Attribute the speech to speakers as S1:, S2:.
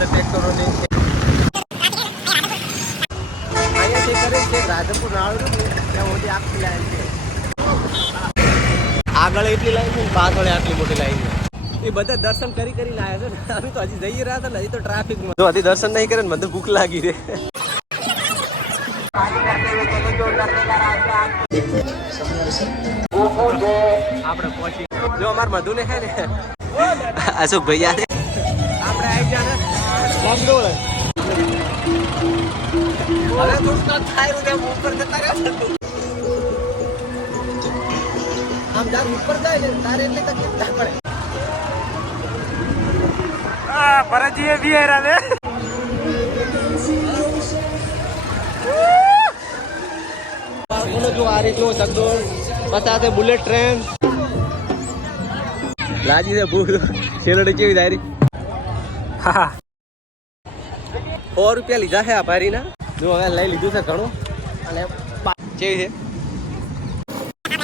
S1: technology કે રાજપુર નાળું ને ત્યાં ઓડે આટલી આઈલ છે આગળ એટલી લાઈન પાછળ એટલી મોટી લાઈન એ બધે દર્શન કરી કરી નાયા છે ને હવે તો હજી જઈ રહ્યા હતા ને હજી તો ટ્રાફિકમાં તો અહી દર્શન નહી કરે ને મંતર ભૂખ લાગી રે જો અમાર મધુ ને છે ને अशोक ભાઈ આ આમ જાર ઉપર જાય ને તારે એટલી તકલીફ ના પડે આ
S2: ભરતજી એ બી હેરા
S1: દે જો આ રીતનું સગડોળ પસાતે બુલેટ ટ્રેન લાજી દે ભૂખ શેરડી કેવી દાયરી
S2: હા
S1: સો રૂપિયા લીધા છે આભારીના જો હવે લઈ લીધું છે ઘણું અને કેવી છે